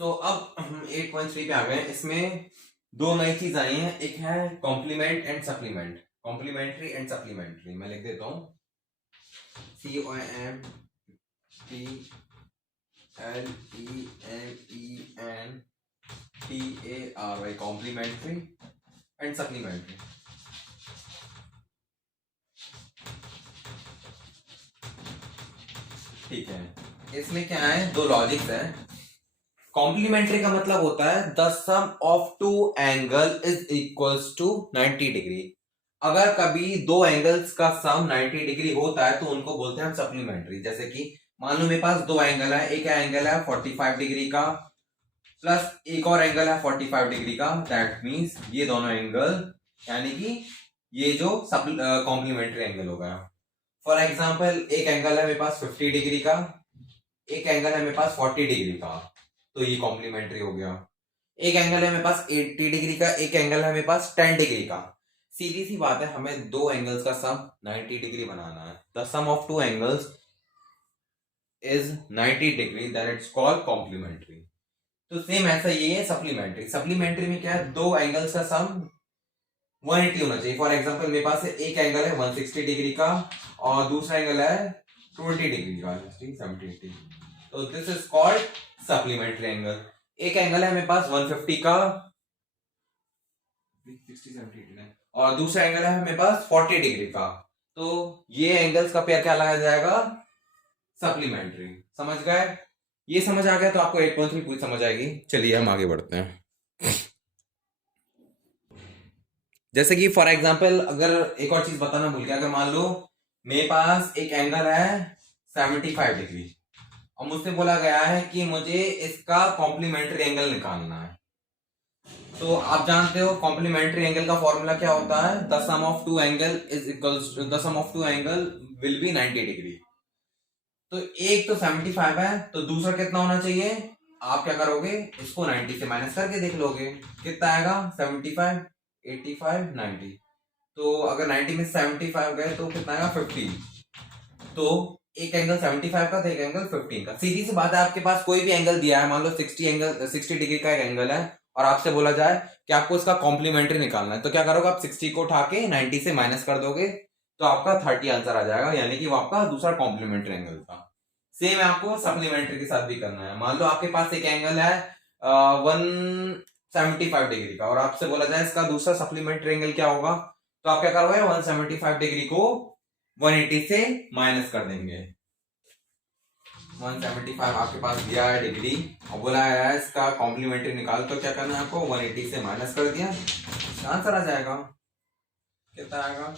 सो अब हम 8.3 पे आ गए हैं। इसमें दो नई चीज आई हैं, एक है complement and supplement, complementary and supplementary. मैं लिख देता हूँ COMPLEMENTARY, कॉम्प्लीमेंट्री एंड सप्लीमेंट्री। ठीक है, इसमें क्या है, दो लॉजिक्स है। कॉम्प्लीमेंट्री का मतलब होता है the sum of two angle is equals to 90 degree. अगर कभी दो एंगल्स का सम 90 डिग्री होता है तो उनको बोलते हैं हम सप्लीमेंट्री। जैसे कि मान लो मेरे पास दो एंगल है, एक एंगल है 45 डिग्री का प्लस एक और एंगल है 45 डिग्री का। दैट मीन्स ये दोनों एंगल, यानी कि ये जो कॉम्प्लीमेंट्री एंगल होगा। फॉर एग्जाम्पल एक एंगल है मेरे पास 50 डिग्री का, एक एंगल है मेरे पास 40 डिग्री का, तो ये कॉम्प्लीमेंट्री हो गया। एक एंगल है मेरे पास 80 डिग्री का, एक एंगल है मेरे पास 10 डिग्री का। सीधी सी बात है, हमें दो एंगल्स का सम 90 डिग्री बनाना है। The sum of two angles is 90 degree, that it's called complementary. तो सेम ऐसा ये है सप्लीमेंट्री। सप्लीमेंट्री में क्या है, दो एंगल्स का सम 180 होना चाहिए। फॉर एग्जांपल मेरे पास एक एंगल है 160 डिग्री का और दूसरा एंगल है 20 डिग्री का, 70, तो this is called supplementary angle. एक एंगल है मेरे पास 150 का 60, 70, और दूसरा एंगल है मेरे पास 40 डिग्री का, तो ये एंगल्स का पेयर क्या लगाया जाएगा, सप्लीमेंट्री। समझ गए? ये समझ आ गया तो आपको 8.3 पूरी समझ आएगी। चलिए हम आगे बढ़ते हैं। जैसे कि फॉर एग्जांपल अगर एक और चीज बताना भूल गया, अगर मान लो मेरे पास एक एंगल है 75 डिग्री और मुझसे बोला गया है कि मुझे इसका कॉम्प्लीमेंट्री एंगल निकालना है। तो आप जानते हो कॉम्प्लीमेंट्री एंगल का फॉर्मूला क्या होता है, the sum of two angle is equals to the sum of two angle will be 90 degree. तो एक तो 75 है, तो दूसरा कितना होना चाहिए। आप क्या करोगे, इसको 90 से माइनस करके देख लोगे कितना आएगा, 75, 85, 90। तो अगर 90 में 75 गए तो कितना आएगा, 15। तो एक एंगल 75 का तो एक एंगल 15 का। सीधी सी बात है, आपके पास कोई भी एंगल दिया है, मान लो 60 डिग्री का एक एंगल है और आपसे बोला जाए कि आपको इसका कॉम्प्लीमेंट्री निकालना है, तो क्या करोगे आप 60 को उठा के 90 से माइनस कर दोगे तो आपका 30 आंसर आ जाएगा, यानी कि वो आपका दूसरा कॉम्प्लीमेंट्री एंगल था। सेम है आपको सप्लीमेंट्री के साथ भी करना है। मान लो आपके पास एक एंगल है 175 डिग्री का और आपसे बोला जाए इसका दूसरा सप्लीमेंट्री एंगल क्या होगा, तो आप क्या करोगे 175 डिग्री को 180 से माइनस कर देंगे। 175 आपके पास दिया है डिग्री और बोला है इसका कॉम्प्लीमेंट्री निकाल, तो क्या करना है आपको 180 से माइनस कर दिया, आंसर आ जाएगा। कितना आएगा,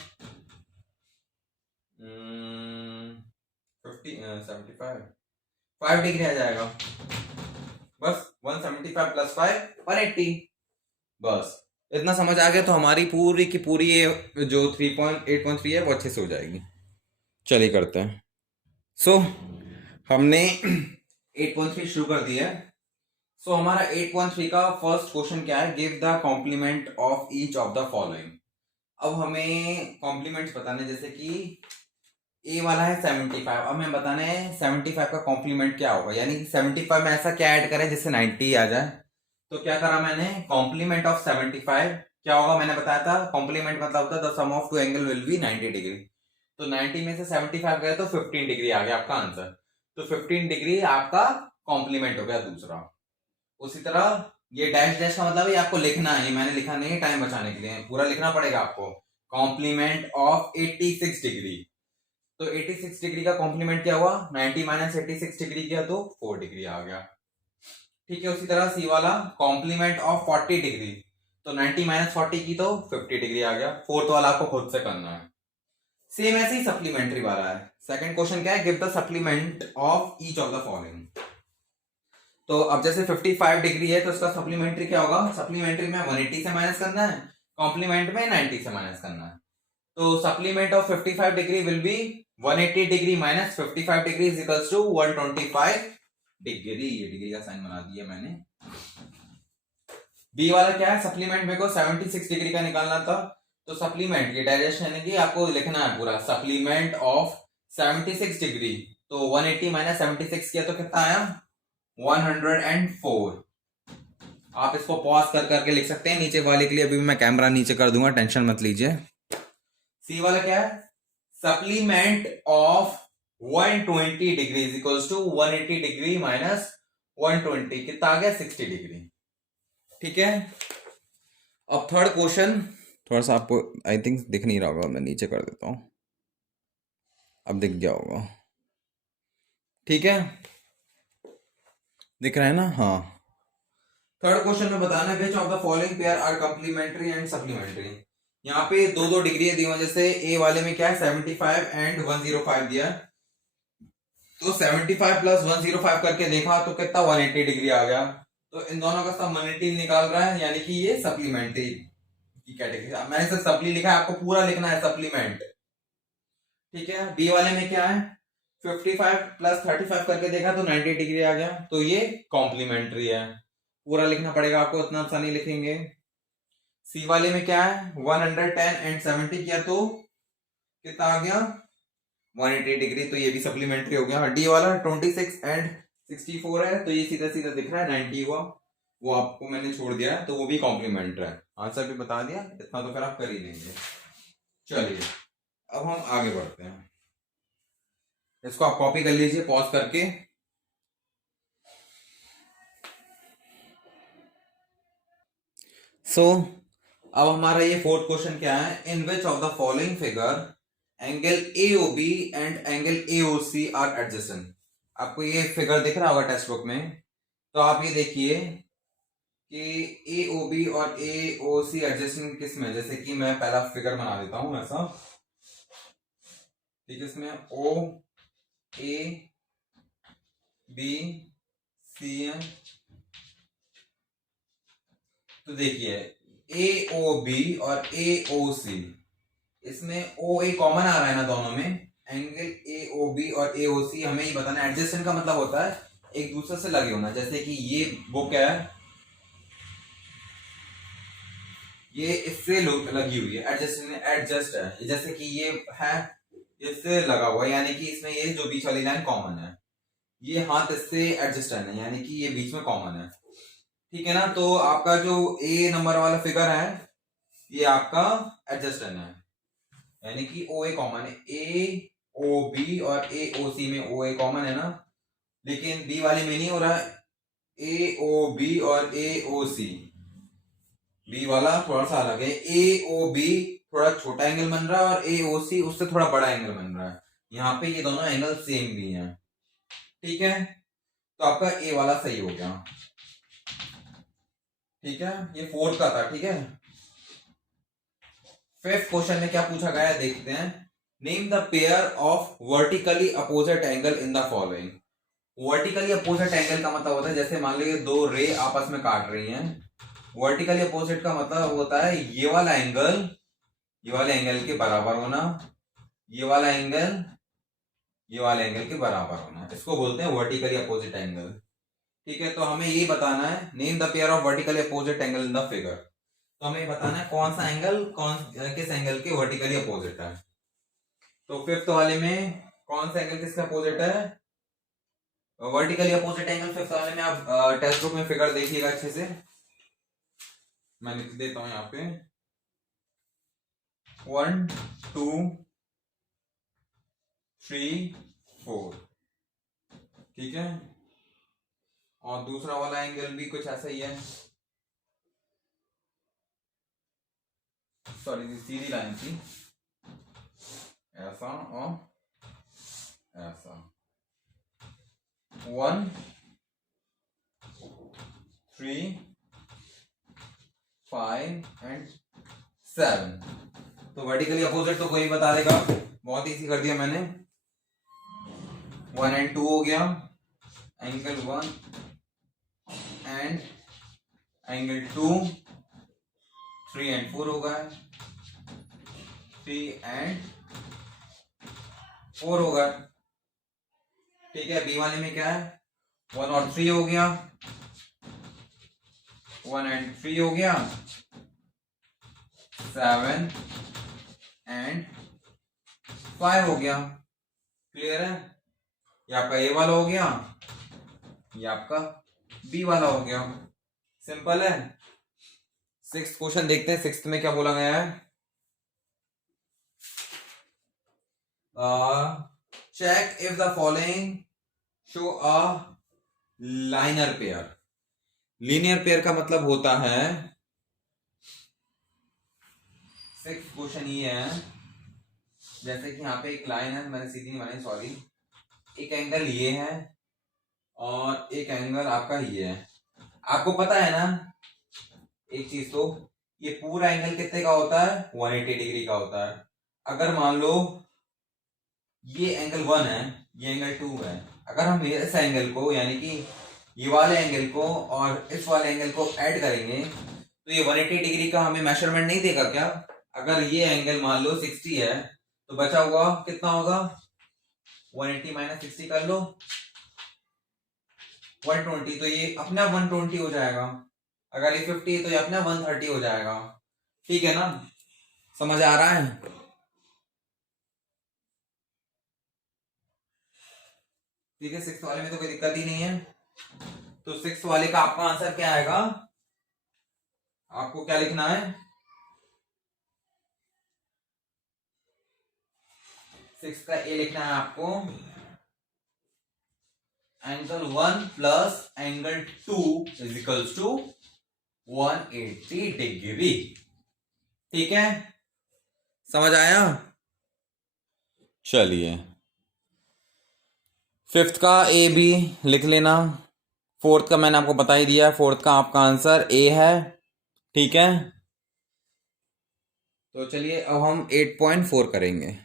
5 डिग्री आ जाएगा। बस 175 प्लस 5 180। बस इतना समझ आ गया तो हमारी पूरी की पूरी ये जो 3.8.3 है वो अच्छे से हो जाएगी। चलिए करते हैं। सो हमने 8.3 शुरू कर दिया है। सो हमारा 8.3 का फर्स्ट क्वेश्चन क्या है, give the complement of each of the following. अब हमें कॉम्प्लीमेंट्स बताने, जैसे कि ए वाला है 75, अब हमें बताना है 75 का कॉम्प्लीमेंट क्या होगा, यानी 75 में ऐसा क्या ऐड करें जिससे 90 आ जाए। तो क्या करा मैंने, कॉम्प्लीमेंट ऑफ 75 क्या होगा, मैंने बताया था कॉम्प्लीमेंट मतलब होता है the sum of two angle will be 90 degree. तो 90 में से 75 गए तो 15 डिग्री आ गया आपका आंसर। तो 15 डिग्री आपका कॉम्प्लीमेंट हो गया दूसरा। उसी तरह ये डैश डैश का मतलब है आपको लिखना है, मैंने लिखा नहीं है टाइम बचाने के लिए, पूरा लिखना पड़ेगा आपको। कॉम्प्लीमेंट ऑफ 86 डिग्री, तो 86 डिग्री का कॉम्प्लीमेंट क्या हुआ, 90 माइनस 86 डिग्री किया तो 4 डिग्री आ गया। ठीक है, उसी तरह सी वाला कॉम्प्लीमेंट ऑफ 40 डिग्री, तो 90 माइनस 40 की तो 50 डिग्री आ गया। फोर्थ वाला आपको खुद से करना है। सेम ऐसे ही सप्लीमेंट्री वाला है। सेकंड क्वेश्चन क्या है, give the supplement of each of the following. तो अब जैसे 55 डिग्री है तो इसका सप्लीमेंट्री क्या होगा, सप्लीमेंट्री में 180 से माइनस करना है, कॉम्प्लीमेंट में 90 से माइनस करना है। तो supplement of 55 degree will be 180 degree minus 55 degree is equals to 125 degree. ये डिग्री का साइन बना दिया मैंने। बी वाला क्या है, सप्लीमेंट मेरे को 76 डिग्री का निकालना था, तो सप्लीमेंट ये डायरेक्शन यानी कि आपको लिखना है पूरा, सप्लीमेंट ऑफ 76 डिग्री, तो 180 माइनस 76 किया तो कितना आया 104। आप इसको पॉज कर करके लिख सकते हैं। नीचे वाले के लिए अभी मैं कैमरा नीचे कर दूंगा, टेंशन मत लीजिए। सी वाला क्या है, supplement of 120 degree equals to 180 degree minus 120, कितना आ गया 60 डिग्री। ठीक है, अब थर्ड क्वेश्चन, थोड़ा सा आपको आई थिंक दिख नहीं रहा होगा, मैं नीचे कर देता हूं, अब दिख गया होगा। ठीक है, दिख रहा है ना, हाँ। थर्ड क्वेश्चन में बताना है which of the following pair are complementary and supplementary. यहाँ पे दो दो डिग्री दी वजह से ए वाले में क्या है 75 एंड 105 दिया, तो 75 प्लस 105 करके देखा तो कितना 180 डिग्री आ गया, तो इन दोनों का सब 180 निकाल रहा है, यानी कि ये सप्लीमेंट्री की कैटेगरी। मैंने सिर्फ सप्ली लिखा है, आपको पूरा लिखना है सप्लीमेंट। ठीक है, बी वाले में क्या है 55 प्लस 35 करके देखा तो 90 डिग्री आ गया, तो ये कॉम्प्लीमेंट्री है, पूरा लिखना पड़ेगा आपको, इतना आसान नहीं लिखेंगे। सी वाले में क्या है 110 एंड 70 किया तो कितना आ गया 180 डिग्री, तो ये भी सप्लीमेंट्री हो गया। डी वाला 26 एंड 64 है, तो ये सीधा सीधा दिख रहा है 90 हुआ, वो आपको मैंने छोड़ दिया है, तो वो भी कॉम्प्लीमेंट है। आंसर भी बता दिया, इतना तो फिर आप कर ही लेंगे। चलिए अब हम आगे बढ़ते हैं, इसको आप कॉपी कर लीजिए पॉज करके। सो अब हमारा ये फोर्थ क्वेश्चन क्या है, in which of the following figure angle AOB and angle AOC are adjacent. आपको ये फिगर दिख रहा होगा टेक्स्ट बुक में, तो आप ये देखिए कि AOB और AOC एडजेसेंट किस में, जैसे कि मैं पहला फिगर बना देता हूं ऐसा, ठीक है, इसमें OABC है, तो देखिए AOB और AOC, इसमें OA कॉमन आ रहा है ना दोनों में, एंगल AOB और AOC हमें ये बताना, एडजेसेंट का मतलब होता है एक दूसरे से लगे होना, जैसे कि ये वो क्या है, ये इससे लगी हुई है, एडजस्ट है, जैसे कि ये है इससे लगा हुआ है, यानी कि इसमें ये जो बीच वाली लाइन कॉमन है, ये हाथ इससे एडजस्ट है, यानी कि ये बीच में कॉमन है। ठीक है ना, तो आपका जो ए नंबर वाला फिगर है ये आपका एडजस्टन है, यानी कि ओ ए कॉमन है, ए ओ बी और ए ओ सी में ओ ए कॉमन है ना, लेकिन बी वाले में नहीं हो रहा है, ए ओ बी और ए ओ सी, बी वाला थोड़ा सा अलग है, ए ओ बी थोड़ा छोटा एंगल बन रहा है और ए ओ सी उससे थोड़ा बड़ा एंगल बन रहा है, यहाँ पे ये दोनों एंगल सेम भी हैं। ठीक है, तो आपका ए वाला सही हो गया। ठीक है, ये फोर्थ का था। ठीक है, फिफ्थ क्वेश्चन में क्या पूछा गया है देखते हैं, name the pair of vertically opposite angle in the following. Vertically opposite angle का मतलब होता है, जैसे मान लीजिए दो रे आपस में काट रही हैं, वर्टिकली अपोजिट का मतलब होता है ये वाला एंगल ये वाले एंगल के बराबर होना, ये वाला एंगल ये वाले एंगल के बराबर होना, इसको बोलते हैं वर्टिकली अपोजिट एंगल। ठीक है, तो हमें ये बताना है name the pair of vertically opposite angle in the figure, तो हमें बताना है कौन सा एंगल किस एंगल के वर्टिकली अपोजिट है। तो फिफ्थ वाले में कौन सा एंगल किसका अपोजिट है, वर्टिकली अपोजिट एंगल फिफ्थ वाले में। आप टेक्स्ट बुक में फिगर देखिएगा अच्छे से, मैं लिख देता हूं यहाँ पे 1 2 3 4। ठीक है, और दूसरा वाला एंगल भी कुछ ऐसा ही है, सॉरी सीधी लाइन थी, ऐसा और ऐसा, 1 3 5 एंड 7। तो वर्टिकली अपोजिट तो कोई बता देगा, बहुत इजी कर दिया मैंने, 1 एंड 2 हो गया, एंगल 1 एंड एंगल 2, 3 एंड 4 होगा, 3 एंड 4 होगा। ठीक है, बी वाले में क्या है 1 और 3 हो गया, 1 एंड 3 हो गया, 7 एंड 5 हो गया। क्लियर है, ये आपका ए वाला हो गया, ये आपका बी वाला हो गया। सिंपल है। सिक्स्थ क्वेश्चन देखते हैं। सिक्स्थ में क्या बोला गया है? Check if the following show a linear pair. Linear pair का मतलब होता है, सिक्स्थ क्वेश्चन ये है, जैसे कि यहाँ पे एक लाइन है, मैंने सीधी नहीं बनाई, सॉरी। एक एंगल ये है और एक एंगल आपका ये है। आपको पता है ना एक चीज, तो ये पूरा एंगल कितने का होता है? 180 डिग्री का होता है। अगर मान लो ये एंगल 1 है, ये एंगल 2 है, अगर हम इस एंगल को यानी कि ये वाले एंगल को और इस वाले एंगल को ऐड करेंगे तो ये 180 डिग्री का हमें मेजरमेंट नहीं देगा क्या? अगर ये एंगल मान लो 60 है तो बचा हुआ कितना होगा? 180 माइनस 60 कर लो, 120, तो ये अपना 120 हो जाएगा। अगर ये 50 है तो ये अपना 130 हो जाएगा। ठीक है ना? समझ आ रहा है? ठीक है, सिक्स वाले में तो कोई दिक्कत ही नहीं है। तो सिक्स वाले का आपका आंसर क्या आएगा? आपको क्या लिखना है? सिक्स का ए लिखना है आपको, angle 1 plus angle 2 is equals to 180 degree. ठीक है, समझ आया? चलिए, फिफ्थ का ए बी लिख लेना। फोर्थ का मैंने आपको बता ही दिया, फोर्थ का आपका आंसर ए है। ठीक है, तो चलिए अब हम 8.4 करेंगे।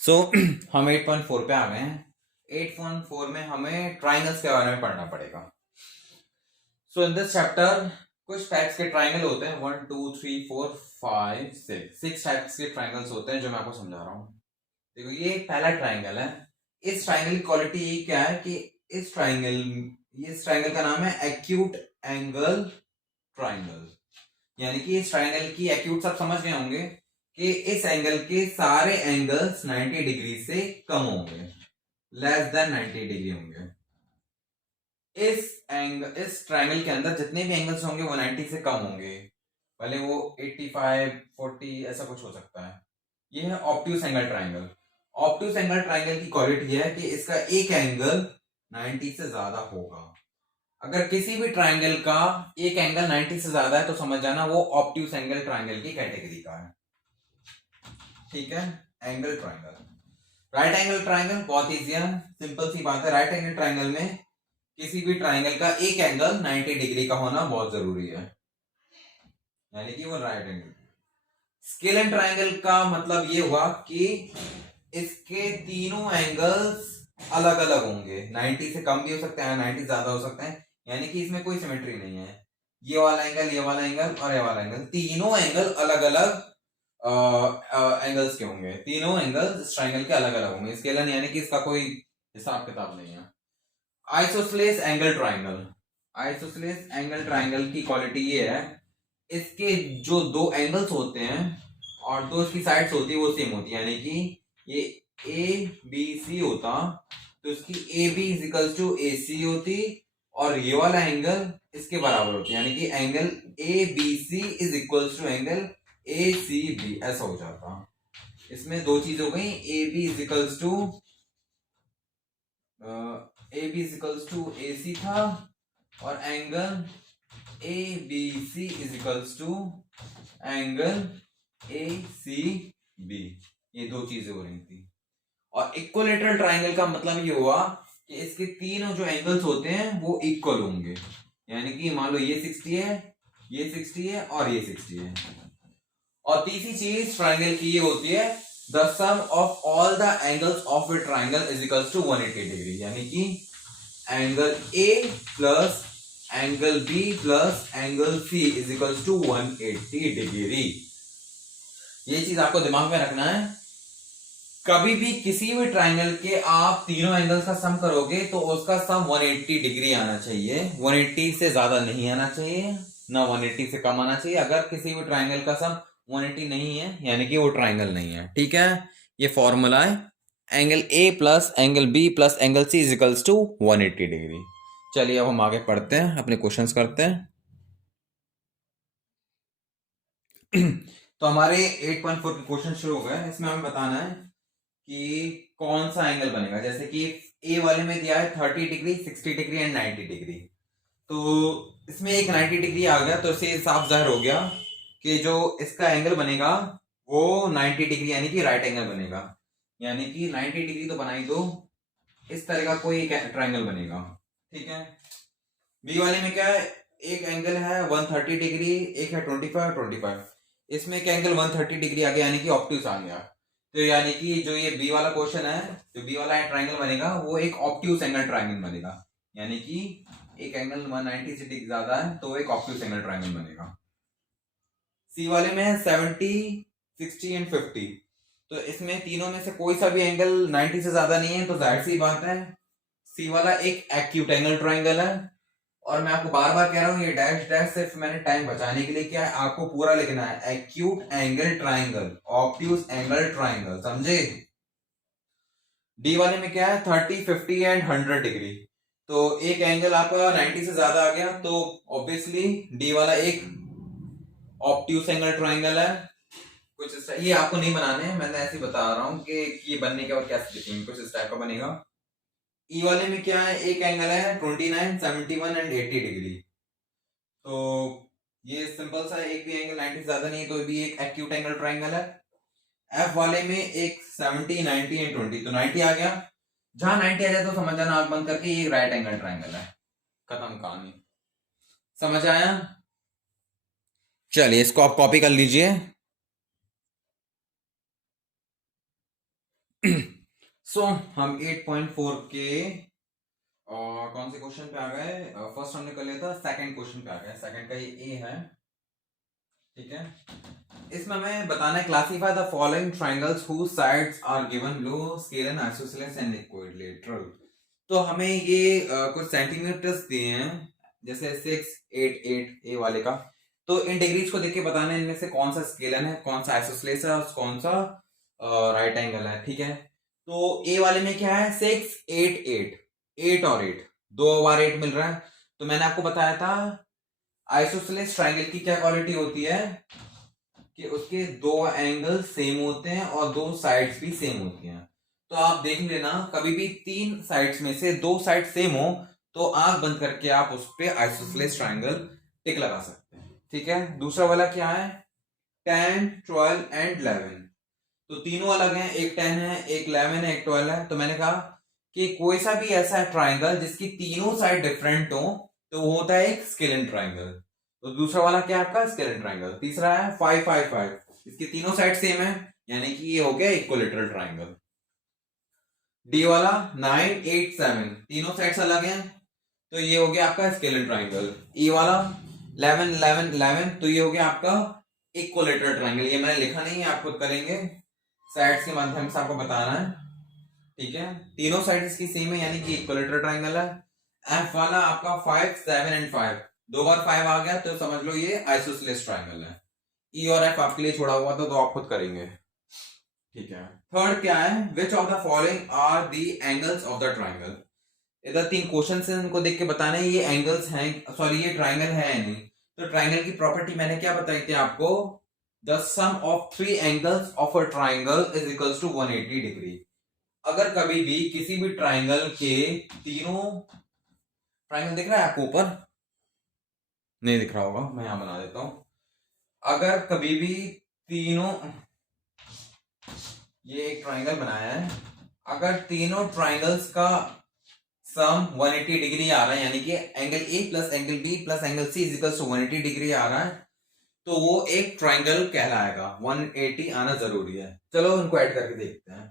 सो हम 8.4 पे आ गए हैं। 8.4 में हमें ट्राइंगल्स के बारे में पढ़ना पड़ेगा। सो इन दिस चैप्टर कुछ टाइप्स के ट्राइंगल होते हैं, 1 2 3 4 5 6 टाइप्स के ट्राइंगल्स होते हैं जो मैं आपको समझा रहा हूँ। देखो, ये एक पहला ट्राइंगल है। इस ट्राइंगल की क्वालिटी ये क्या है कि इस ट्राइंगल का नाम है एक्यूट एंगल ट्राइंगल। यानी कि इस ट्राइंगल की एक्यूट सब समझ गए होंगे कि इस एंगल के सारे एंगल्स 90 डिग्री से कम होंगे, लेस देन 90 डिग्री होंगे। इस ट्राइंगल के अंदर जितने भी एंगल्स होंगे वो 90 से कम होंगे, भले वो 85 40 ऐसा कुछ हो सकता है। ये है obtuse angle triangle. Obtuse angle triangle की क्वालिटी है कि इसका एक एंगल 90 से ज्यादा होगा। अगर किसी भी ट्राइंगल का एक एंगल 90 से ज्यादा है तो समझ जाना वो ऑब्ट्यूस एंगल ट्राइंगल की कैटेगरी का है। ठीक है, angle triangle. Right angle triangle बहुत इजी है, सिंपल सी बात है। राइट एंगल ट्राइंगल में किसी भी ट्राइंगल का एक एंगल 90 डिग्री का होना बहुत जरूरी है, यानी कि वो right angle. Scale and triangle का मतलब ये हुआ कि इसके तीनों एंगल्स अलग अलग होंगे, 90 से कम भी हो सकते हैं, 90 ज्यादा हो सकते हैं, यानी कि इसमें कोई सिमेट्री नहीं है। ये वाला एंगल, ये वाला एंगल और ये वाला एंगल, तीनों एंगल अलग अलग एंगल्स के होंगे। तीनों एंगल्स इस ट्राइंगल के अलग अलग होंगे। स्केलन यानी कि इसका कोई हिसाब किताब नहीं है। Isosceles angle triangle. Isosceles angle triangle की क्वालिटी ये है, इसके जो दो एंगल्स होते हैं और दो इसकी साइड्स होती है वो सेम होती है, यानी कि ये ए बी सी होता तो इसकी A B is equals to A C होती और ये वाला एंगल इसके बराबर होती है, यानी कि angle A B C is equals to angle A C B, ऐसा हो जाता। इसमें दो चीज हो गई, A B is equals to A C था और angle A B C is equals to angle A C B, ये दो चीजें हो रही थी। और इक्वलेटरल ट्राइंगल का मतलब ये हुआ कि इसके तीनों जो एंगल्स होते हैं वो इक्वल होंगे, यानी कि मान लो ये 60 है, ये 60 है और ये 60 है। और तीसरी चीज ट्राइंगल की ये होती है, the sum of all the angles of a triangle is equals to 180 degree, यानी कि angle A plus angle B plus angle C is equals to 180 degree. ये चीज आपको दिमाग में रखना है। कभी भी किसी भी ट्राइंगल के आप तीनों एंगल्स का सम करोगे तो उसका सम 180 डिग्री आना चाहिए, 180 से ज्यादा नहीं आना चाहिए, ना 180 से कम आना चाहिए। अगर किसी भी ट्राइंगल का सम 180 नहीं है यानी कि वो ट्राइंगल नहीं है। ठीक है, ये फॉर्मूला है, angle A plus angle B plus angle C is equals to 180 degree. चलिए अब हम आगे पढ़ते हैं, अपने क्वेश्चंस करते हैं। तो हमारे 8.4 के क्वेश्चन शुरू हो गए। इसमें हमें बताना है कि कौन सा एंगल बनेगा। जैसे कि ए वाले में दिया है 30 डिग्री, 60 डिग्री एंड 90 डिग्री। तो इसमें एक 90 डिग्री आ गया, तो इससे साफ जाहिर हो गया कि जो इसका एंगल बनेगा वो 90 डिग्री यानी कि राइट एंगल बनेगा। यानी कि 90 डिग्री तो बनाई दो, इस तरह का कोई एक ट्रायंगल बनेगा। ठीक है। बी वाले में क्या है, एक एंगल है 130 डिग्री, एक है 25। इसमें एक एंगल 130 डिग्री आ गया यानी कि ऑब्ट्यूज आ गया। तो यानी कि जो ये बी वाला क्वेश्चन है, जो बी वाला ट्रायंगल बनेगा वो एक ऑब्ट्यूज एंगल ट्रायंगल बनेगा। यानी कि एक एंगल 190 से डिग्री ज्यादा है तो एक ऑब्ट्यूज एंगल ट्रायंगल बनेगा। सी वाले में है 70, 60 एंड 50। तो इसमें तीनों में से कोई सा भी एंगल 90 से ज्यादा नहीं है, तो जाहिर सी बात है सी वाला एक एक्यूट एंगल ट्रायंगल है। और मैं आपको बार बार कह रहा हूं, ये डैश डैश सिर्फ मैंने टाइम बचाने के लिए किया है, आपको पूरा लिखना है acute angle triangle, obtuse angle triangle, समझे। डी वाले में क्या है 30, 50 एंड 100 डिग्री। तो एक एंगल आपका 90 से ज्यादा आ गया, तो ऑब्वियसली डी वाला एक ऑब्ट्यूज एंगल ट्रायंगल है। कुछ ये आपको नहीं बनाने हैं, मैंने ऐसे बता रहा हूं कि ये बनने के बाद कैसे लिखेंगे, कुछ इस टाइप का बनेगा। ई वाले में क्या है, एक एंगल है 29, 71 एंड 80 डिग्री। तो ये सिंपल सा, एक भी एंगल 90 से ज्यादा नहीं है तो भी एक एक्यूट एंगल ट्रायंगल है। एफ वाले में एक 70, 90 एंड 20, तो 90 आ गया। जहां 90 आ जाए तो समझ जाना आंख बंद करके ये राइट एंगल ट्रायंगल है, खत्म कहानी। समझ आया। चलिए इसको आप कॉपी कर लीजिए। सो हम 8.4 के कौन से क्वेश्चन पे आ गए। फर्स्ट हमने कर लिया था, सेकंड क्वेश्चन पे आ गए। सेकंड का ये ए है, ठीक है। इसमें हमें बताना है classify the following triangles whose sides are given below, scalene and isosceles and equilateral. तो हमें ये कुछ सेंटीमीटर्स दिए हैं, जैसे 6, 8, 8 ए वाले का। तो इन डिग्रीज को देख के बताना है इनमें से कौन सा स्केलन है, कौन सा आइसोसेलेस है और कौन सा राइट एंगल है, ठीक है। तो ए वाले में क्या है 6, 8, 8, 8 और 8, 2 बार 8 मिल रहा है। तो मैंने आपको बताया था आइसोसेलेस ट्रायंगल की क्या क्वालिटी होती है कि उसके दो एंगल सेम होते हैं और दो साइड्स भी सेम होती हैं। तो आप देख लेना, कभी भी तीन साइड्स में से दो साइड सेम हो तो आंख बंद करके आप उस पर आइसोसेलेस ट्रायंगल टिक लगा सकते हैं, ठीक है। दूसरा वाला क्या है 10, 12 एंड 11। तो तीनों अलग हैं, एक 10 है, एक 11 है, एक 12 है। तो मैंने कहा कि कोई सा भी ऐसा ट्रायंगल जिसकी तीनों साइड डिफरेंट हो तो वो होता है एक स्केलन ट्रायंगल। तो दूसरा वाला क्या है आपका स्केलन ट्रायंगल। तीसरा है 5, 5, 5, इसकी तीनों साइड सेम है यानी कि ये हो गया इक्विलेटरल ट्रायंगल। डी वाला 9, 8, 7, तीनों साइड्स अलग हैं तो ये हो गया आपका स्केलन ट्रायंगल। ई वाला 11, 11, 11, तो ये हो गया आपका इक्विलेटरल ट्रायंगल। ये मैंने लिखा नहीं है, आप खुद करेंगे, साइड्स के माध्यम से आपको बताना है, ठीक है। तीनों साइड्स की सेम है यानी कि इक्विलेटरल ट्रायंगल है। एफ वाला आपका 5, 7 एंड 5, 2 बार 5 आ गया तो समझ लो ये आइसोसेलेस ट्रायंगल है। ई और एफ आपके लिए छोड़ा हुआ था तो आप खुद करेंगे, ठीक है। थर्ड क्या है, which of the following are the angles of the triangle. इधर तीन क्वेश्चन है, इनको देख के बताना है ये एंगल्स हैं, सॉरी ये ट्रायंगल है या नहीं। तो ट्रायंगल की प्रॉपर्टी मैंने क्या बताई थी आपको, the sum of three angles of a triangle is equals to 180 degree. अगर कभी भी किसी भी ट्रायंगल के तीनों, ट्रायंगल दिख रहा है आपको ऊपर, नहीं दिख रहा होगा, मैं यहां बना देता हूं। अगर कभी भी तीनों, ये एक ट्रायंगल बनाया है, अगर तीनों ट्रायंगल्स का सम 180 डिग्री आ रहा है यानी कि angle A plus angle B plus angle C is equals to 180 degree आ रहा है तो वो एक ट्रायंगल कहलाएगा। 180 आना जरूरी है। चलो उनको ऐड करके देखते हैं।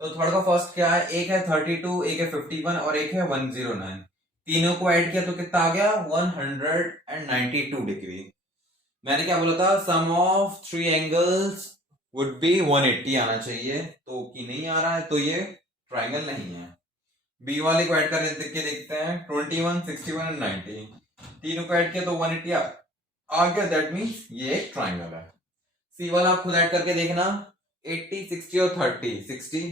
तो थर्ड का फर्स्ट क्या है, एक है 32, एक है 51 और एक है 109। तीनों को ऐड किया तो कितना आ गया 192 डिग्री। मैंने क्या बोला था, sum of three angles would be 180 आना चाहिए, तो कि नहीं आ रहा है तो ये ट्रायंगल नहीं है। बी वाले को ऐड करके देखते हैं 21, 61 एंड 90। तीनों को ऐड किया तो 180 आ गया, दैट मींस ये एक ट्रायंगल है। सी वाला आप खुद ऐड करके देखना 80, 60 और 30, 60,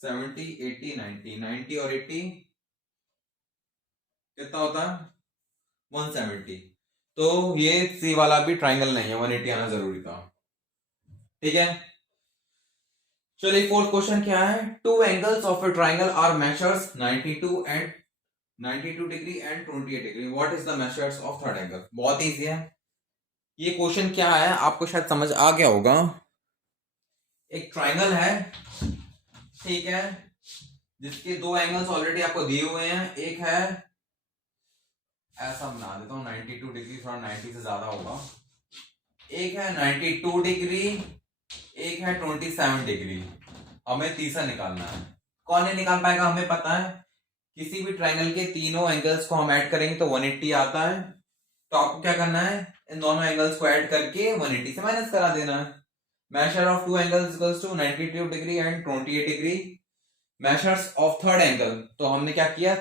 70, 80, 90, 90 और 80 कितना होता है 170। तो ये सी वाला भी ट्राइंगल नहीं है, 180 आना जरूरी था। ठीक है, चलिए फोर्थ क्वेश्चन क्या है। Two angles of a triangle are measures 92 degree and 28 degree, what is the measures of third angle. बहुत इजी है ये क्वेश्चन। क्या है आपको शायद समझ आ गया होगा। एक ट्राइंगल है, ठीक है, जिसके दो एंगल्स ऑलरेडी आपको दिए हुए हैं। एक है, ऐसा बना देता हूं 92 डिग्री, थोड़ा 90 से ज्यादा होगा। एक है 92 डिग्री, एक है 27 डिग्री। हमें तीसरा निकालना है। कौन नहीं निकाल पाएगा, हमें पता है। किसी भी ट्राइंगल के तीनों एंगल्स को हम ऐड करेंगे तो 180 आता है। तो आपको क्या करना है, इन दोनों एंगल्स को ऐड करके 180 से माइनस करा देना है। Measure of two angles equals to 92 degree and 28 degree. Measures of third angle, तो हमने क्या किया,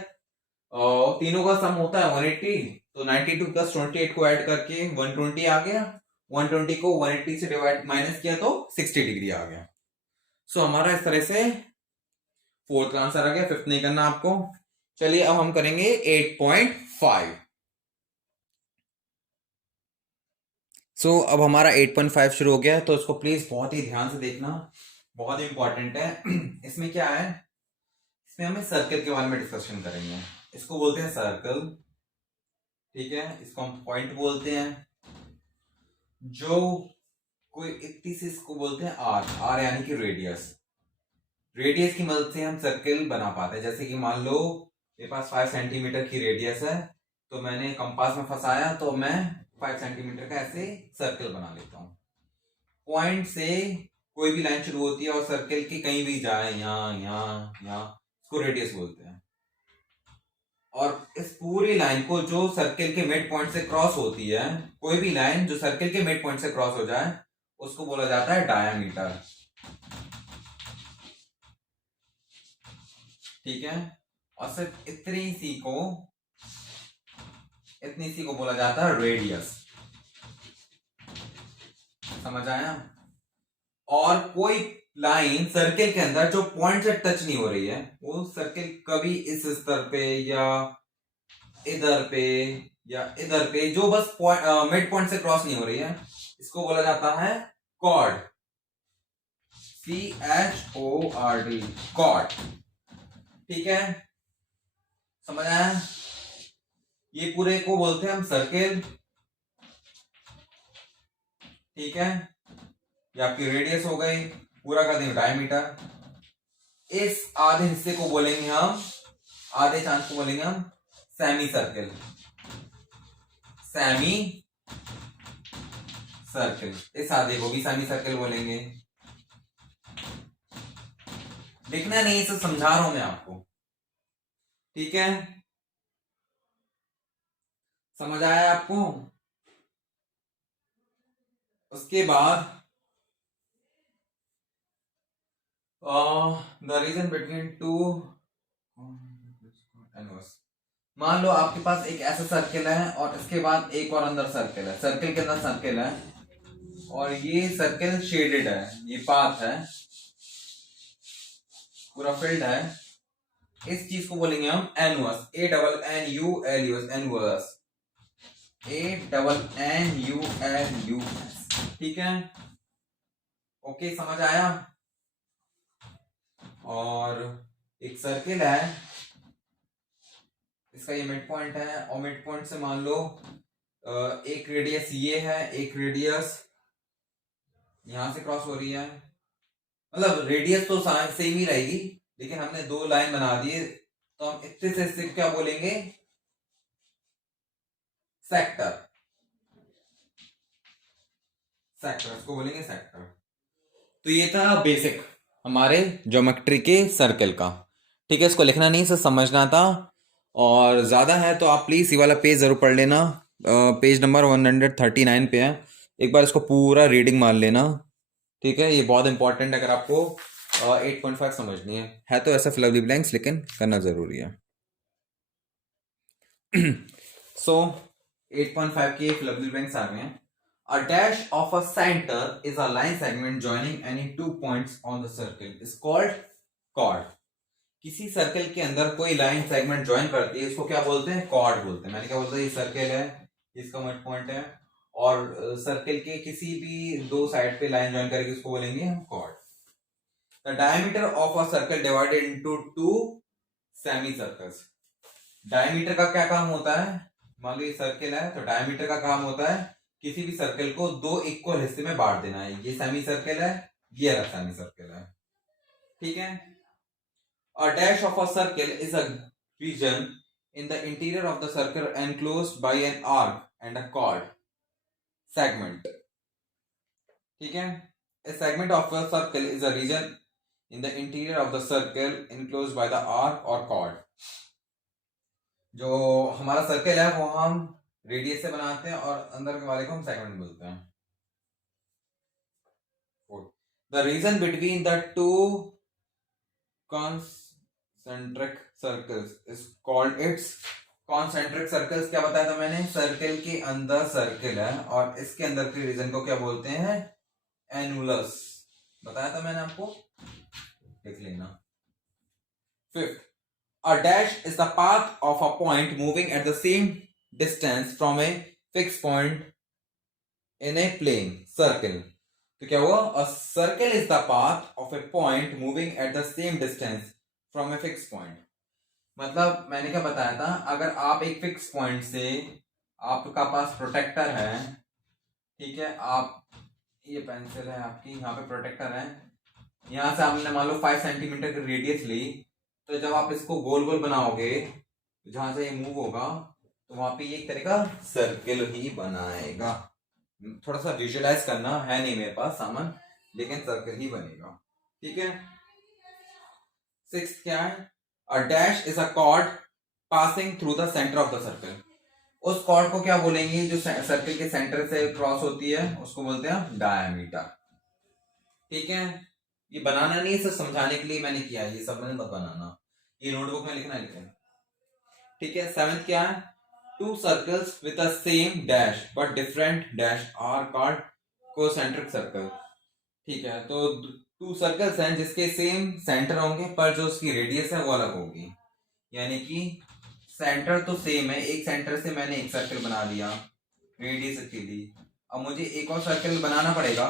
तीनों का सम होता है 180, तो 92 प्लस 28 को ऐड करके 120 आ गया। 120 को 180 से डिवाइड माइनस किया तो 60 डिग्री आ गया। सो हमारा इस तरह से फोर्थ का आंसर आ गया। फिफ्थ नहीं करना आपको। चलिए अब हम करेंगे 8.5। सो अब हमारा 8.5 शुरू हो गया है, तो इसको प्लीज बहुत ही ध्यान से देखना, बहुत इंपॉर्टेंट है। इसमें क्या है, इसमें हमें सर्कल के बारे में डिस्कशन करेंगे। इसको बोलते हैं सर्कल, ठीक है, इसको हम पॉइंट बोलते हैं। जो कोई इतनी से इसको बोलते हैं आर, आर यानी कि रेडियस। रेडियस की मदद से हम सर्कल बना पाते हैं। जैसे कि मान लो मेरे पास 5 सेंटीमीटर की रेडियस है, तो मैंने कंपास में फंसाया तो मैं 5 सेंटीमीटर का ऐसे सर्कल बना लेता हूं। पॉइंट से कोई भी लाइन शुरू होती है और सर्कल के कहीं भी जाए, यहाँ यहाँ यहाँ, इसको रेडियस बोलते हैं। और इस पूरी लाइन को जो सर्कल के मिड पॉइंट से क्रॉस होती है, कोई भी लाइन जो सर्कल के मिड पॉइंट से क्रॉस हो जाए, उसको बोला जाता है डायामीटर। ठीक है, और सिर्फ इतनी सी को बोला जाता है रेडियस। समझ आया। और कोई लाइन सर्कल के अंदर जो पॉइंट से टच नहीं हो रही है, वो सर्कल कभी इस स्तर पे या इधर पे या इधर पे, जो बस मिड पॉइंट से क्रॉस नहीं हो रही है, इसको बोला जाता है कॉर्ड। CHORD, cord. ठीक है, समझ आया। ये पूरे को बोलते हैं हम सर्कल। ठीक है, ये आपकी रेडियस हो गई, पूरा कर देंगे डायमीटर। इस आधे हिस्से को बोलेंगे हम, आधे चांस को बोलेंगे हम सेमी सर्कल। सेमी सर्कल, इस आधे को भी सेमी सर्कल बोलेंगे। लिखना नहीं, इसे समझा रहा हूं मैं आपको। ठीक है, समझ आया आपको। उसके बाद द रीजन बिटवीन टू, मान लो आपके पास एक ऐसा सर्कल है और इसके बाद एक और अंदर सर्कल है, सर्कल के अंदर सर्कल है, और ये सर्कल शेडेड है, ये पाथ है, पूरा फील्ड है। इस चीज को बोलेंगे हम एनुअस, ANNULUS, एनुअस, ANNULUS। ठीक है, ओके, समझ आया। और एक सर्कल है, इसका ये मिड पॉइंट है, और मिड पॉइंट से मान लो एक रेडियस ये है, एक रेडियस यहां से क्रॉस हो रही है। मतलब रेडियस तो सेम ही रहेगी, लेकिन हमने दो लाइन बना दिए, तो हम इतने से इससे क्या बोलेंगे, सेक्टर। सेक्टर, इसको बोलेंगे सेक्टर। तो ये था बेसिक हमारे ज्योमेट्री के सर्कल का। ठीक है, इसको लिखना नहीं, सिर्फ समझना था। और ज़्यादा है तो आप प्लीज़ ये वाला पेज ज़रूर पढ़ लेना। पेज नंबर 139 पे है, एक बार इसको पूरा रीडिंग मार लेना। ठीक है, ये बहुत इंपॉर्टेंट है अगर आपको 8.5 समझनी है तो ऐसा फिल द ब्लैंक्स, लेकिन करना ज़रूरी है। सो 8.5 के फिल द ब्लैंक्स आ गए हैं। A dash of a center is a line segment joining any 2 points on the circle is called chord. किसी सर्कल के अंदर कोई लाइन सेगमेंट ज्वाइन करती है, इसको क्या बोलते हैं? कॉर्ड बोलते हैं। मैंने क्या बोलता है, ये सर्कल है, इसका मिड पॉइंट है, और सर्कल के किसी भी दो साइड पे लाइन ज्वाइन करेगी, उसको बोलेंगे हम chord. The diameter of a circle divided into two semi circles. Diameter का क्या काम होता है? मान लो ये सर्कल है, तो डायमीटर का काम होता है किसी भी सर्कल को दो इक्वल हिस्से में बांट देना है। ये सेमी सर्कल है, ये अलग सेमी सर्कल है, ठीक है। A dash of a circle is a region in the interior of the circle enclosed by an arc and a chord segment. ठीक है। A segment of a circle is a region in the interior of the circle enclosed by the arc or chord. जो हमारा circle है वो हम radius से बनाते हैं और अंदर के वाले को हम सेगमेंट बोलते हैं। The region between the two concentric circles is called its concentric circles। क्या बताया था मैंने? सर्कल के अंदर सर्कल है और इसके अंदर के रीजन को क्या बोलते हैं? एनुलस। बताया था मैंने आपको, लिख लेना। Fifth, a dash is the path of a point moving at the same distance from a fixed point in a plane circle। तो क्या हुआ? A circle is the path of a point moving at the same distance from a fixed point। मतलब मैंने क्या बताया था, अगर आप एक फिक्स पॉइंट से, आपका पास प्रोटेक्टर है, ठीक है, आप ये पेंसिल है आपकी, यहाँ पे प्रोटेक्टर है, यहाँ से आपने मान लो 5 सेंटीमीटर की रेडियस ली, तो जब आप इसको गोल गोल बनाओगे, जहां से ये मूव होगा, तो वहां पे एक तरह का सर्कल ही बनाएगा। थोड़ा सा विजुअलाइज करना है, नहीं मेरे पास सामान, लेकिन सर्कल ही बनेगा, ठीक है। सिक्स्थ क्या है? A dash is a chord passing through the center of the circle। उस कॉर्ड को क्या बोलेंगे जो सर्कल के सेंटर से क्रॉस होती है, उसको बोलते हैं डायमीटर, ठीक है। ये बनाना नहीं, सिर्फ समझाने के लिए मैंने किया है, ये सब मैंने मत बनाना, ये नोटबुक में लिखना है, ठीक है। सेवेंथ क्या है? Two circles with the same dash but different dash are called concentric circle. ठीक है, तो टू सर्कल्स हैं जिसके सेम सेंटर होंगे पर जो उसकी रेडियस है वो अलग होगी। यानी कि सेंटर तो सेम है, एक सेंटर से मैंने एक सर्कल बना लिया, रेडियस की ली, अब मुझे एक और सर्कल बनाना पड़ेगा,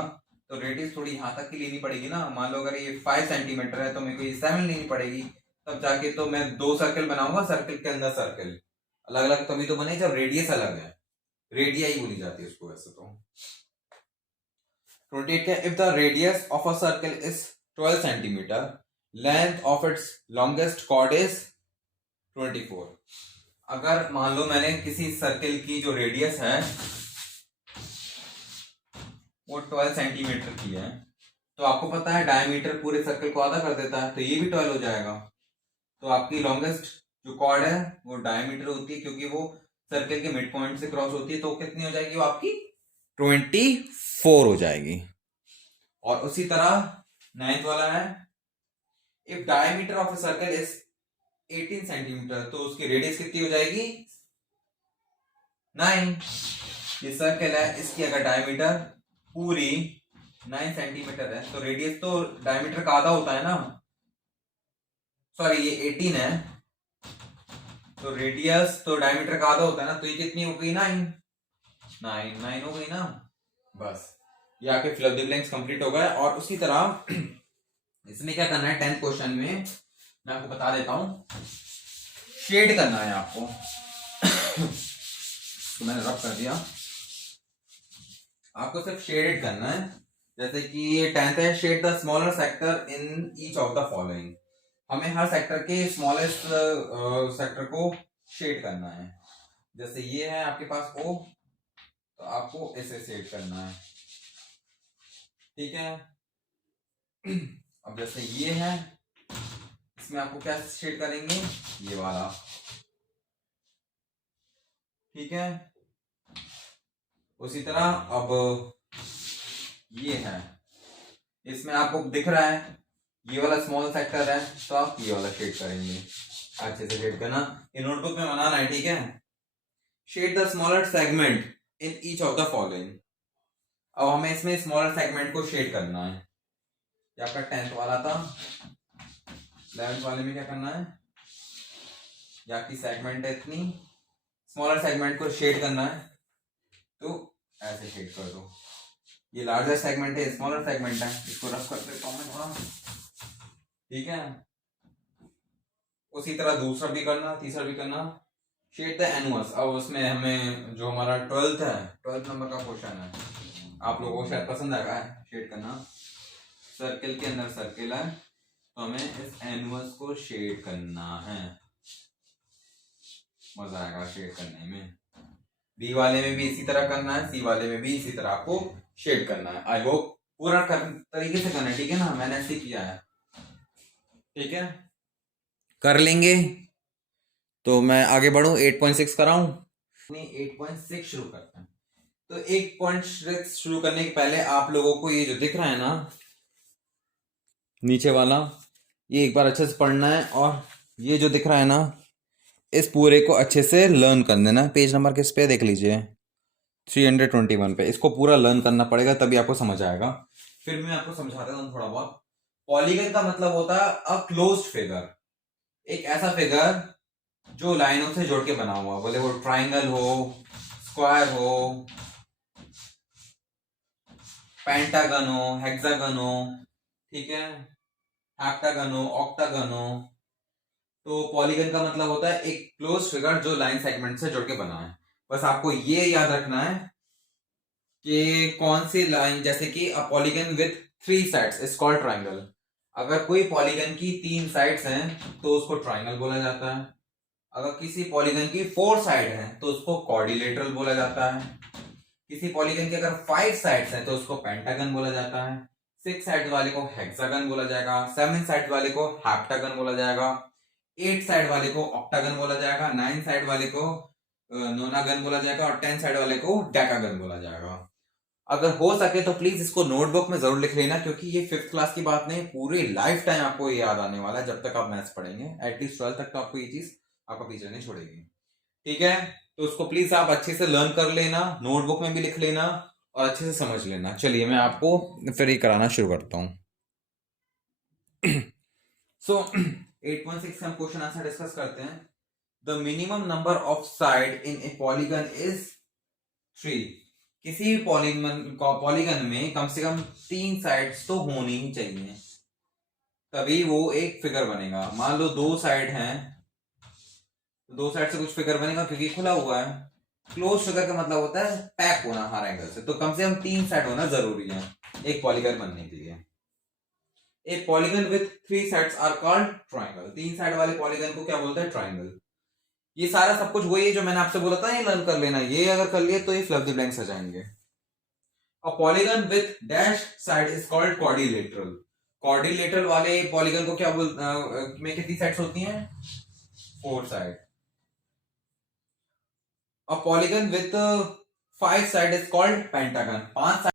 तो रेडियस थोड़ी यहाँ तक की लेनी पड़ेगी ना। मान लो अगर ये 5 सेंटीमीटर है तो मेरे को ये 7 लेनी पड़ेगी, तब जाके तो मैं 2 सर्कल बनाऊंगा, सर्कल के अंदर सर्कल अलग अलग तभी तो बने जब रेडियस अलग है, रेडियाई बोली जाती है उसको वैसे तो। 28 क्या? If the radius of a circle is 12 centimetre, length of its longest chord is 24। अगर मान लो मैंने किसी सर्कल की जो रेडियस है वो 12 सेंटीमीटर की है, तो आपको पता है डायमीटर पूरे सर्कल को आधा कर देता है, तो ये भी 12 हो जाएगा। तो आपकी लॉन्गेस्ट जो कॉर्ड है वो डायमीटर होती है, क्योंकि वो सर्कल के मिड पॉइंट से क्रॉस होती है, तो कितनी हो जाएगी वो आपकी? 24 हो जाएगी। और उसी तरह 9th वाला है, if diameter of a circle is 18 centimetre, तो उसकी रेडियस कितनी हो जाएगी? 9। ये सर्कल है, इसकी अगर डायमीटर पूरी 9 सेंटीमीटर है, तो रेडियस तो डायमीटर का आधा होता है ना, सॉरी ये 18 है, तो रेडियस तो डायमीटर का आधा होता है ना, तो ये कितनी हो गई? 9 हो गई ना। बस ये आके फिल द ब्लैंक्स कंप्लीट हो गया। और उसी तरह इसमें क्या करना है, 10th क्वेश्चन में मैं आपको बता देता हूं, शेड करना है आपको। तो मैंने रब कर दिया, आपको सिर्फ शेडेड करना है। जैसे कि 10th है, shade the smaller sector in each of the following. हमें हर सेक्टर के स्मॉलेस्ट सेक्टर को शेड करना है। जैसे ये है आपके पास O, तो आपको ऐसे शेड करना है, ठीक है। अब जैसे ये है, इसमें आपको क्या शेड करेंगे? ये वाला, ठीक है। उसी तरह अब ये है, इसमें आपको दिख रहा है ये वाला स्मॉल सेक्टर है, तो आप ये वाला शेड करेंगे। अच्छे से शेड करना, ये नोटबुक में बनाना है, ठीक है। Shade the smaller segment in each of the following. अब हमें इसमें स्मॉलर सेगमेंट को शेड करना है। ये आपका 10th वाला था, 11th वाले में क्या करना है, या की सेगमेंट है इतनी, स्मॉलर सेगमेंट को शेड करना है, तो ऐसे शेड कर दो। ये लार्जर सेगमेंट है, स्मॉलर सेगमेंट है, इसको रफ कर देता हूं मैं थोड़ा, ठीक है। उसी तरह दूसरा भी करना, तीसरा भी करना, शेड द एनुअस। अब उसमें हमें जो हमारा 12th है, 12th नंबर का क्वेश्चन है, आप लोगों को शायद पसंद आएगा शेड करना। सर्किल के अंदर सर्किल है, तो हमें इस एनुअस को शेड करना है, मजा आएगा शेड करने में। बी वाले में भी इसी तरह करना है, सी वाले में भी इसी तरह आपको शेड करना है। आई होप पूरा तरीके से करना है, ठीक है ना, मैंने ऐसे किया है, ठीक है, कर लेंगे। तो मैं आगे बढ़ूं, 8.6 कराऊं, 8.6 शुरू करते हैं। तो 8.6 शुरू करने के पहले आप लोगों को ये जो दिख रहा है ना नीचे वाला, ये एक बार अच्छे से पढ़ना है, और ये जो दिख रहा है ना, इस पूरे को अच्छे से लर्न कर देना। पेज नंबर किस पे देख लीजिए, 321 पे। इसको पूरा लर्न करना पड़ेगा, तभी आपको समझ आएगा। फिर मैं आपको समझाता हूँ थोड़ा बहुत। पॉलीगन का मतलब होता है अ क्लोज्ड फिगर, एक ऐसा फिगर जो लाइनों से जोड़ के बना हुआ, बोले वो ट्राइंगल हो, स्क्वायर हो, पेंटागन हो, हेक्सागन हो, ठीक है, हेप्टागन हो, ऑक्टागन हो। तो पॉलीगन का मतलब होता है एक क्लोज फिगर जो लाइन सेगमेंट से जुड़ के बना है। बस आपको ये याद रखना है कि कौन सी लाइन, जैसे कि a polygon with 3 sides is called triangle. अगर कोई पॉलीगन की 3 साइड्स हैं तो उसको ट्राइंगल बोला जाता है। अगर किसी पॉलीगन की 4 साइड हैं तो उसको क्वाड्रिलेटरल बोला जाता है। किसी पॉलीगन की अगर 5 साइड्स हैं तो उसको पेंटागन बोला जाता है। 6 साइड वाले को हेक्सागन बोला जाएगा, 7 साइड वाले को हेप्टागन बोला जाएगा, 8 साइड वाले को ऑक्टागन बोला जाएगा, 9 साइड वाले को नोनागन बोला जाएगा, और 10 साइड वाले को डेकागन बोला जाएगा। अगर हो सके तो प्लीज इसको नोटबुक में जरूर लिख लेना, क्योंकि ये 5th क्लास की बात नहीं, पूरी लाइफ टाइम आपको ये याद आने वाला है जब तक आप मैथ्स पढ़ेंगे। एटलीस्ट 12 तक तो आपको ये चीज आपका पीछे नहीं छोड़ेगी, ठीक है। तो उसको प्लीज आप अच्छे से लर्न कर लेना, नोटबुक में भी लिख लेना और अच्छे से समझ लेना। चलिए मैं आपको फिर ये कराना शुरू करता हूँ। सो 8.6 हम क्वेश्चन आंसर डिस्कस करते हैं। The minimum number of side in A polygon is 3। किसी भी पॉलीगन में कम से कम 3 साइड्स तो होनी ही चाहिए, तभी वो एक फिगर बनेगा। मान लो 2 साइड हैं, 2 साइड से कुछ फिगर बनेगा क्योंकि खुला हुआ है। क्लोज फिगर का मतलब होता है पैक होना हर एंगल से, तो कम से कम 3 साइड होना जरूरी है एक पॉलीगन बनने के लिए। एक polygon with 3 sides are called triangle. 3 side वाले पॉलीगन को क्या बोलते हैं, ट्राइंगल। ये सारा सब कुछ वही है जो मैंने आपसे बोला था, ये लर्न कर लेना। ये अगर कर लिए तो ये फिल द ब्लैंक्स आ जाएंगे। A polygon with dash side is called quadrilateral. Quadrilateral वाले पॉलीगन को क्या में कितनी साइड्स होती हैं, 4 side. A polygon with 5 side is called pentagon. 5